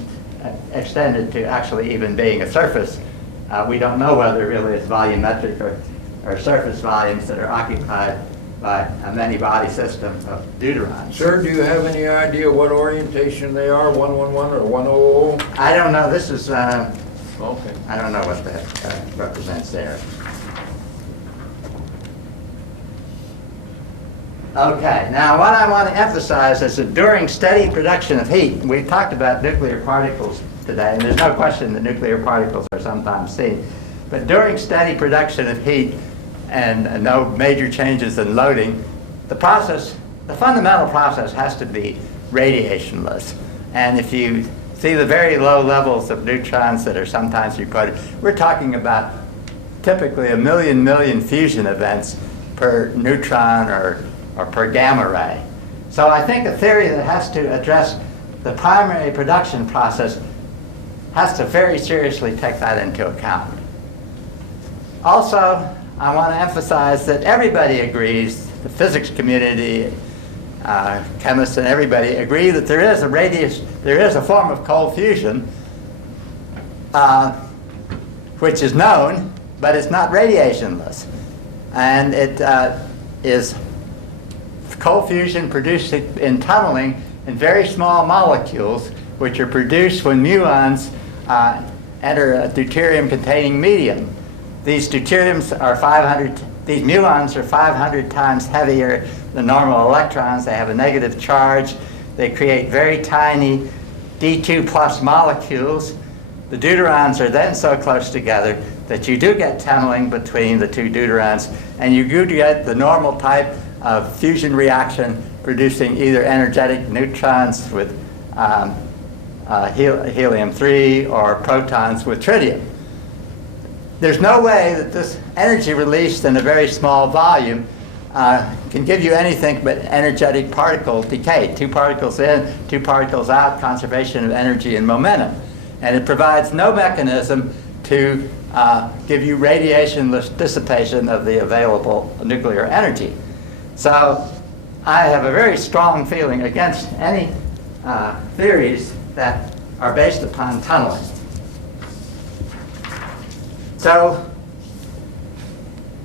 extended to actually even being a surface. We don't know whether really it's volumetric or surface volumes that are occupied by a many-body system of deuterons. Sir, do you have any idea what orientation they are, 111 or 100? I don't know. This is, Okay. I don't know what that represents there. Okay, now what I want to emphasize is that during steady production of heat, we've talked about nuclear particles today, and there's no question that nuclear particles are sometimes seen, but during steady production of heat and no major changes in loading, the fundamental process has to be radiationless. And if you see the very low levels of neutrons that are sometimes reported, we're talking about typically a million fusion events per neutron or per gamma ray. So I think a theory that has to address the primary production process has to very seriously take that into account. Also, I want to emphasize that everybody agrees, the physics community, chemists and everybody agree that there is a form of cold fusion which is known, but it's not radiationless. And it is cold fusion produced in tunneling in very small molecules, which are produced when muons enter a deuterium-containing medium. These muons are 500 times heavier than normal electrons. They have a negative charge. They create very tiny D2 plus molecules. The deuterons are then so close together that you do get tunneling between the two deuterons, and you do get the normal type of fusion reaction producing either energetic neutrons with helium-3 or protons with tritium. There's no way that this energy released in a very small volume can give you anything but energetic particle decay. 2 particles in, 2 particles out, conservation of energy and momentum. And it provides no mechanism to give you radiationless dissipation of the available nuclear energy. So I have a very strong feeling against any theories that are based upon tunneling. So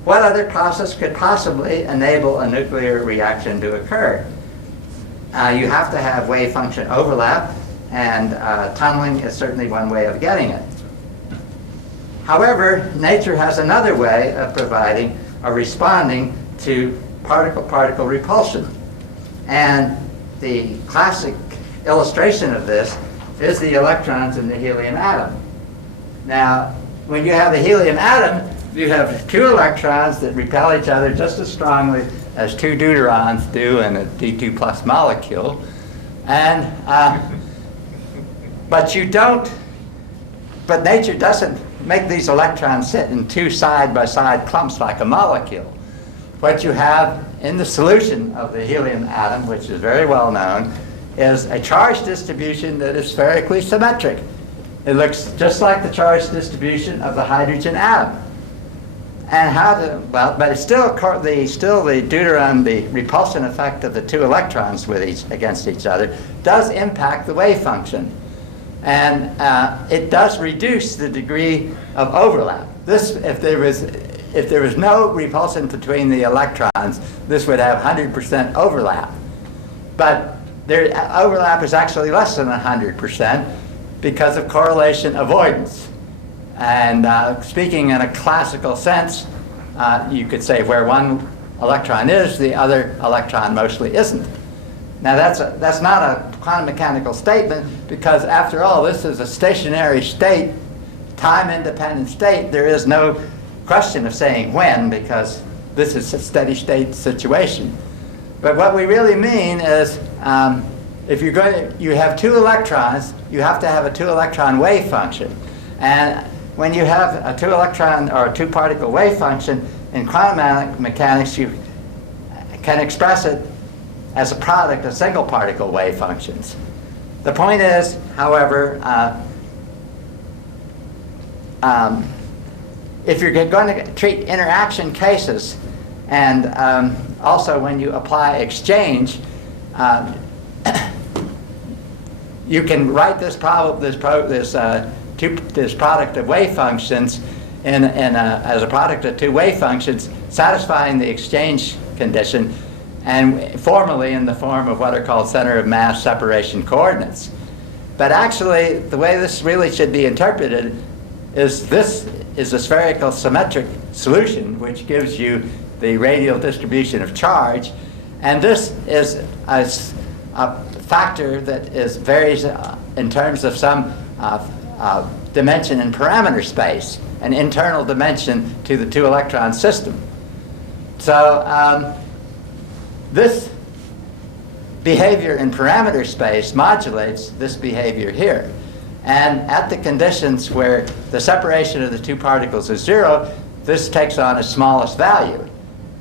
what other process could possibly enable a nuclear reaction to occur? You have to have wave function overlap, and tunneling is certainly one way of getting it. However, nature has another way of providing or responding to particle-particle repulsion. And the classic illustration of this is the electrons in the helium atom. Now, when you have the helium atom, you have 2 electrons that repel each other just as strongly as 2 deuterons do in a D2 plus molecule. And, but nature doesn't make these electrons sit in 2 side-by-side clumps like a molecule. What you have in the solution of the helium atom, which is very well known, is a charge distribution that is spherically symmetric. It looks just like the charge distribution of the hydrogen atom. And but it's still the deuteron, the repulsion effect of the 2 electrons against each other does impact the wave function. And it does reduce the degree of overlap. If there was no repulsion between the electrons, this would have 100% overlap. But their overlap is actually less than 100% because of correlation avoidance. And speaking in a classical sense, you could say where one electron is, the other electron mostly isn't. Now that's not a quantum mechanical statement, because after all, this is a stationary state, time-independent state. There is no question of saying when, because this is a steady state situation. But what we really mean is if you have 2 electrons, you have to have a 2-electron wave function. And when you have a 2-electron or a 2-particle wave function in quantum mechanics, you can express it as a product of single particle wave functions. The point is, however, if you're going to treat interaction cases, and also when you apply exchange, you can write this product of wave functions as a product of 2 wave functions satisfying the exchange condition, and formally in the form of what are called center of mass separation coordinates. But actually, the way this really should be interpreted is this is a spherical symmetric solution which gives you the radial distribution of charge, and this is a factor that varies in terms of some dimension in parameter space, an internal dimension to the 2-electron system. So this behavior in parameter space modulates this behavior here. And at the conditions where the separation of the 2 particles is 0, this takes on its smallest value.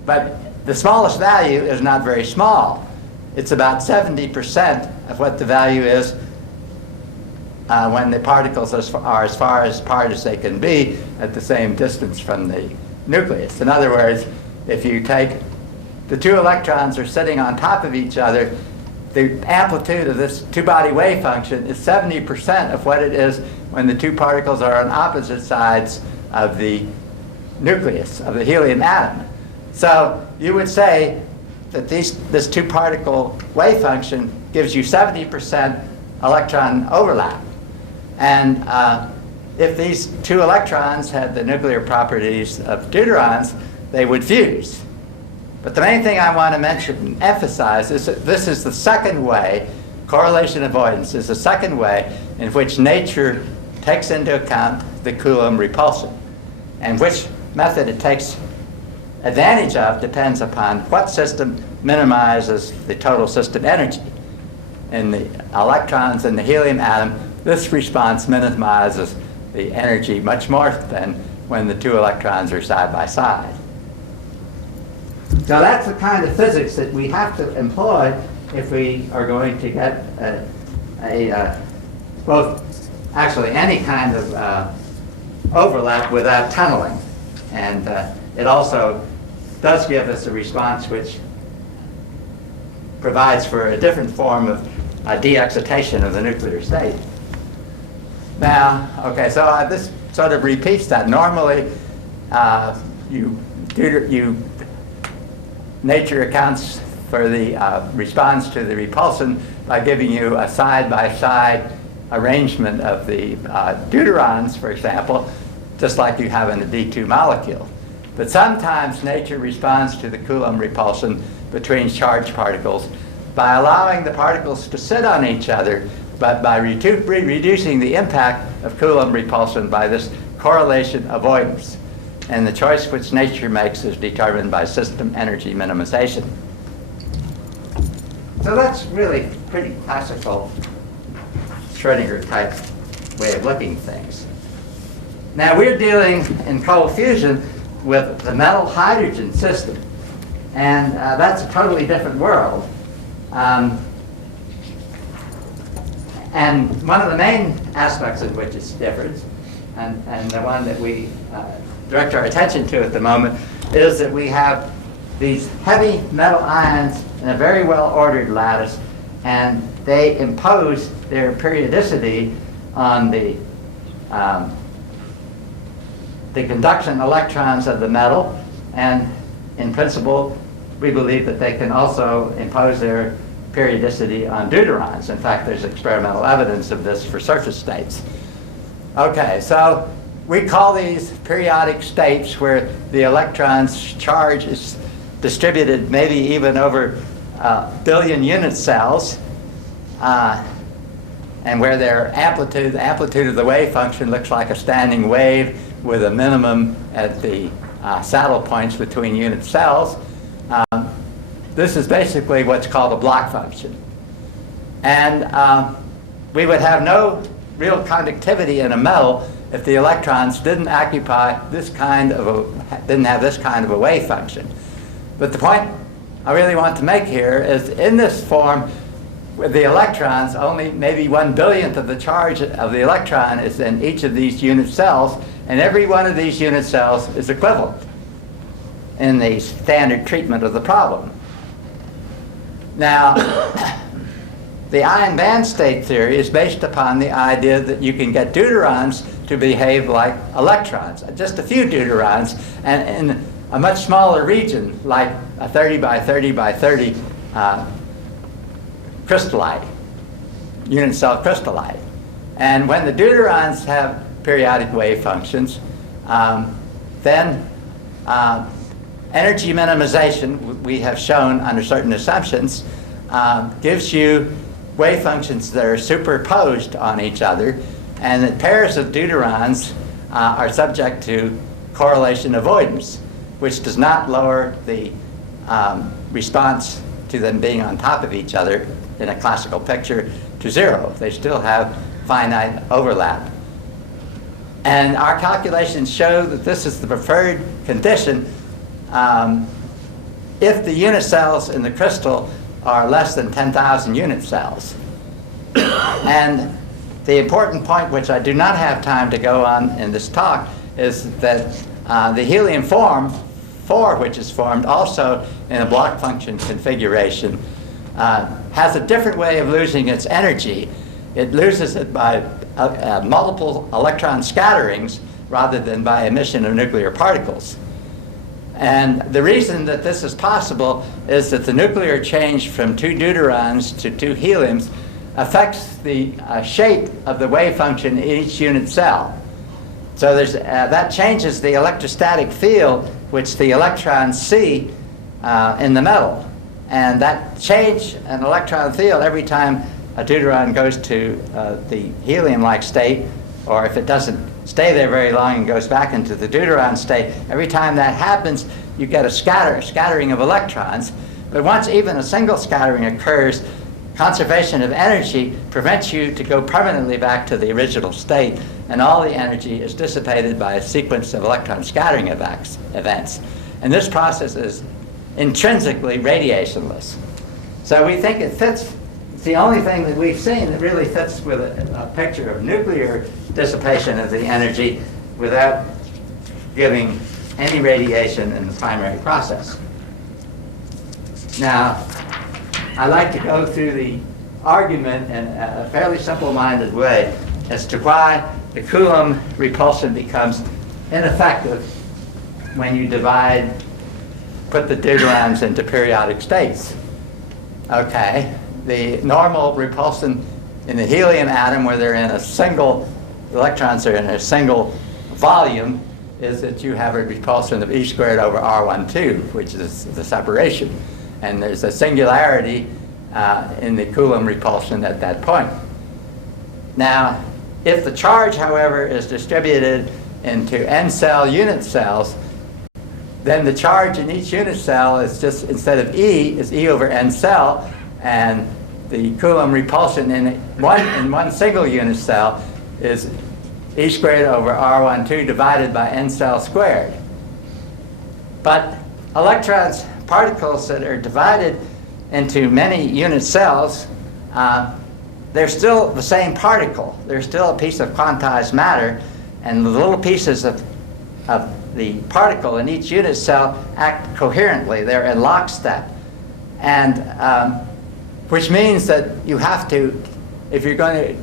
But the smallest value is not very small. It's about 70% of what the value is when the particles are as far apart as they can be at the same distance from the nucleus. In other words, if you take the two electrons are sitting on top of each other, the amplitude of this two-body wave function is 70% of what it is when the two particles are on opposite sides of the nucleus, of the helium atom. So you would say that this two-particle wave function gives you 70% electron overlap. And if these two electrons had the nuclear properties of deuterons, they would fuse. But the main thing I want to mention and emphasize is that this is the second way, correlation avoidance is the second way in which nature takes into account the Coulomb repulsion. And which method it takes advantage of depends upon what system minimizes the total system energy. In the electrons in the helium atom, this response minimizes the energy much more than when the two electrons are side by side. So that's the kind of physics that we have to employ if we are going to get both actually any kind of overlap without tunneling. And it also does give us a response which provides for a different form of de-excitation of the nuclear state. Now, okay, so this sort of repeats that. Normally, nature accounts for the response to the repulsion by giving you a side-by-side arrangement of the deuterons, for example, just like you have in a D2 molecule. But sometimes nature responds to the Coulomb repulsion between charged particles by allowing the particles to sit on each other, but by reducing the impact of Coulomb repulsion by this correlation avoidance. And the choice which nature makes is determined by system energy minimization. So that's really pretty classical Schrödinger type way of looking at things. Now we're dealing in cold fusion with the metal hydrogen system. And that's a totally different world. And one of the main aspects of which it's different, and the one that we direct our attention to at the moment, is that we have these heavy metal ions in a very well-ordered lattice, and they impose their periodicity on the conduction electrons of the metal, and in principle, we believe that they can also impose their periodicity on deuterons. In fact, there's experimental evidence of this for surface states. Okay, so we call these periodic states where the electron's charge is distributed maybe even over a billion unit cells, and where their amplitude, the amplitude of the wave function looks like a standing wave with a minimum at the saddle points between unit cells. This is basically what's called a block function. And we would have no real conductivity in a metal if the electrons didn't occupy this kind of didn't have this kind of a wave function. But the point I really want to make here is in this form, with the electrons, only maybe 1/billionth of the charge of the electron is in each of these unit cells, and every one of these unit cells is equivalent in the standard treatment of the problem. Now, the ion band state theory is based upon the idea that you can get deuterons to behave like electrons, just a few deuterons, and in a much smaller region, like a 30 by 30 by 30 crystallite, unit cell crystallite. And when the deuterons have periodic wave functions, then energy minimization, we have shown under certain assumptions, gives you wave functions that are superposed on each other, and that pairs of deuterons are subject to correlation avoidance, which does not lower the response to them being on top of each other in a classical picture to zero. They still have finite overlap. And our calculations show that this is the preferred condition if the unit cells in the crystal are less than 10,000 unit cells. And the important point, which I do not have time to go on in this talk, is that the helium-4, which is formed also in a block function configuration, has a different way of losing its energy. It loses it by multiple electron scatterings rather than by emission of nuclear particles. And the reason that this is possible is that the nuclear change from 2 deuterons to 2 heliums affects the shape of the wave function in each unit cell. So that changes the electrostatic field which the electrons see in the metal. And that change in electron field every time a deuteron goes to the helium-like state, or if it doesn't stay there very long and goes back into the deuteron state, every time that happens, you get a scattering of electrons. But once even a single scattering occurs, conservation of energy prevents you to go permanently back to the original state, and all the energy is dissipated by a sequence of electron scattering events. And this process is intrinsically radiationless. So we think it fits. It's the only thing that we've seen that really fits with a picture of nuclear dissipation of the energy without giving any radiation in the primary process. Now, I like to go through the argument in a fairly simple-minded way as to why the Coulomb repulsion becomes ineffective when you put the deuterons into periodic states. Okay, the normal repulsion in the helium atom, where they're in a single, the electrons are in a single volume, is that you have a repulsion of E squared over R12, which is the separation. And there's a singularity in the Coulomb repulsion at that point. Now, if the charge, however, is distributed into n-cell unit cells, then the charge in each unit cell is just, instead of E, is E over n cell, and the Coulomb repulsion in one single unit cell is E squared over R12 divided by n cell squared. But electrons, particles that are divided into many unit cells, they're still the same particle. They're still a piece of quantized matter, and the little pieces of the particle in each unit cell act coherently. They're in lockstep. And which means that you have to, if you're going to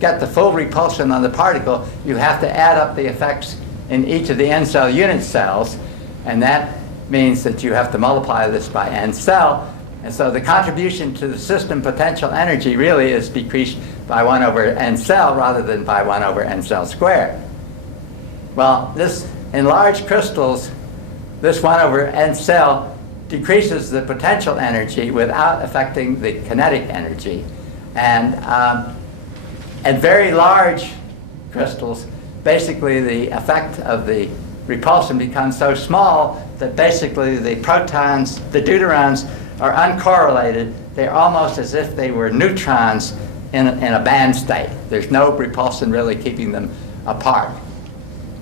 get the full repulsion on the particle, you have to add up the effects in each of the n-cell unit cells, and that means that you have to multiply this by n cell. And so the contribution to the system potential energy really is decreased by 1 over n cell rather than by 1 over n cell squared. Well, in large crystals, this 1 over n cell decreases the potential energy without affecting the kinetic energy. And at very large crystals, basically the effect of the repulsion becomes so small that basically the protons, the deuterons, are uncorrelated. They're almost as if they were neutrons in a band state. There's no repulsion really keeping them apart.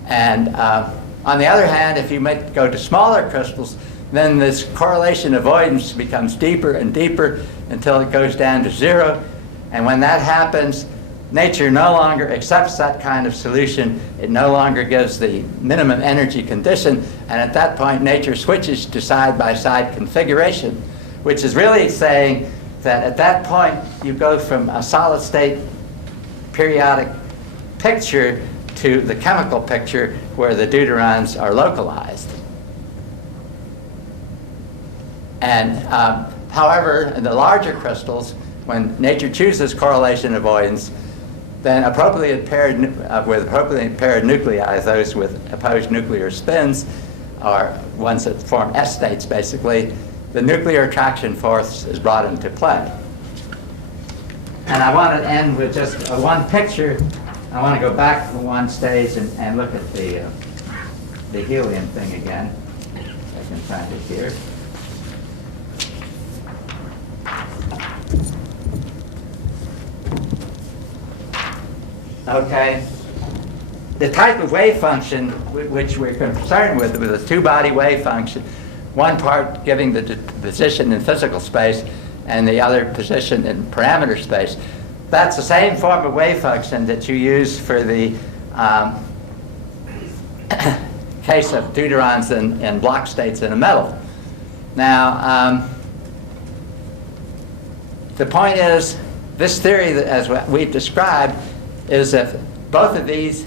And on the other hand, if you go to smaller crystals, then this correlation avoidance becomes deeper and deeper until it goes down to 0. And when that happens, nature no longer accepts that kind of solution. It no longer gives the minimum energy condition. And at that point, nature switches to side-by-side configuration, which is really saying that at that point, you go from a solid state periodic picture to the chemical picture where the deuterons are localized. And however, in the larger crystals, when nature chooses correlation avoidance, then appropriately paired nuclei, those with opposed nuclear spins, or ones that form S states basically, the nuclear attraction force is brought into play. And I want to end with just one picture. I want to go back one stage and look at the helium thing again. I can find it here. Okay. the type of wave function which we're concerned with a two-body wave function, one part giving the position in physical space and the other position in parameter space. That's the same form of wave function that you use for the case of deuterons and block states in a metal. Now, the point is, this theory, that, as we've described, is that both of these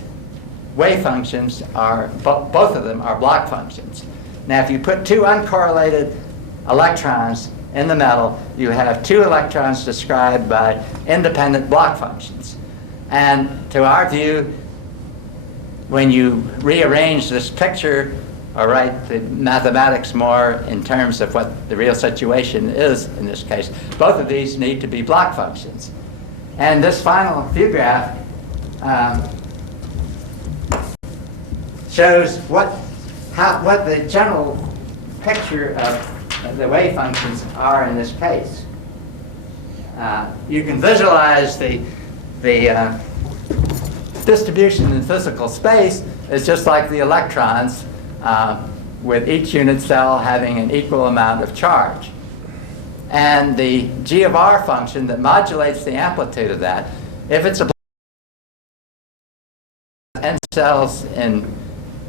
wave functions are, both of them are block functions. Now, if you put two uncorrelated electrons in the metal, you have two electrons described by independent block functions. And to our view, when you rearrange this picture or write the mathematics more in terms of what the real situation is in this case, both of these need to be block functions. And this final view graph shows what the general picture of the wave functions are in this case. You can visualize the distribution in physical space is just like the electrons, with each unit cell having an equal amount of charge. And the G of R function that modulates the amplitude of that, if it's a n cells in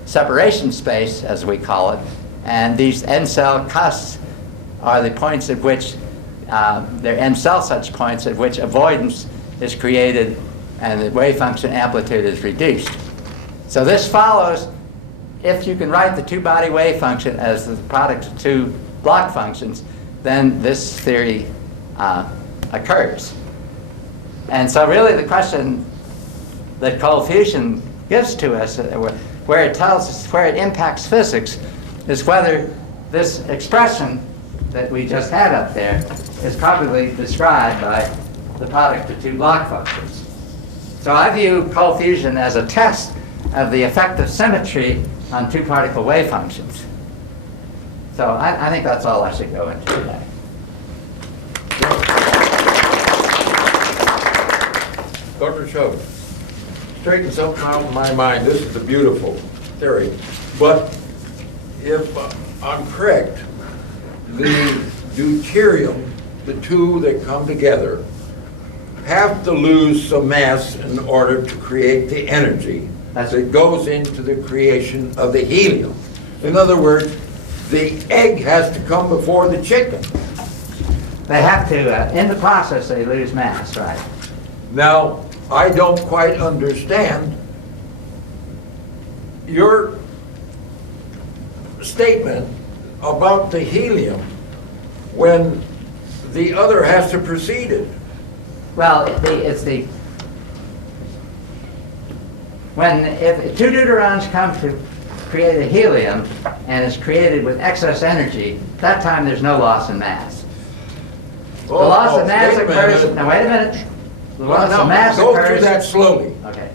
separation space, as we call it, and these n cell cusps are the points at which they're n cell such points at which avoidance is created and the wave function amplitude is reduced. So this follows, if you can write the two-body wave function as the product of two block functions, then this theory occurs. And so really the question that cold fusion gives to us, where it tells us, where it impacts physics, is whether this expression that we just had up there is properly described by the product of two block functions. So I view cold fusion as a test of the effect of symmetry on two-particle wave functions. So I think that's all I should go into today. Dr. Chubb, straighten something out in my mind. This is a beautiful theory. But if I'm correct, the deuterium, the two that come together, have to lose some mass in order to create the energy that goes into the creation of the helium. In other words, the egg has to come before the chicken. They have to, in the process, they lose mass, right? Now, I don't quite understand your statement about the helium when the other has to precede it. Well, if two deuterons come to create a helium and it's created with excess energy, that time there's no loss in mass. The loss of mass occurs. Now wait a minute. The loss of mass go occurs. through that slowly. Okay.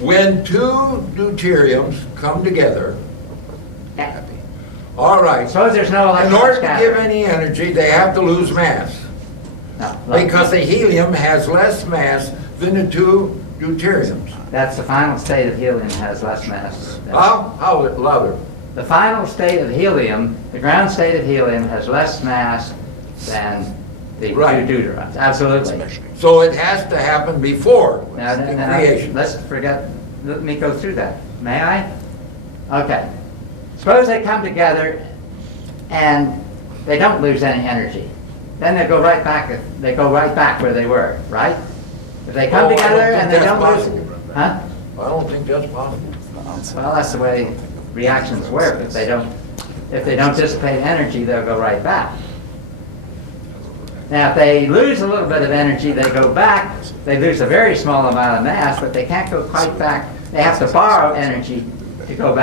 When two deuteriums come together, all right. Suppose there's no electron In order to scattering. give any energy, they have to lose mass. No, look. Because the helium has less mass than the two deuteriums. That's the final state of helium has less mass. How louder? The final state of helium, the ground state of helium, has less mass than the Right. two deuterons. Absolutely. So it has to happen before Now, the creation. let's forget. Let me go through that. May I? Okay. Suppose they come together and they don't lose any energy. Then they go right back. They go right back where they were. Right? If they come Oh, I don't together think and they that's don't possible. lose, huh? I don't think that's possible. Well, that's the way reactions work. If they don't dissipate energy, they'll go right back. Now, if they lose a little bit of energy, they go back. They lose a very small amount of mass, but they can't go quite back. They have to borrow energy to go back.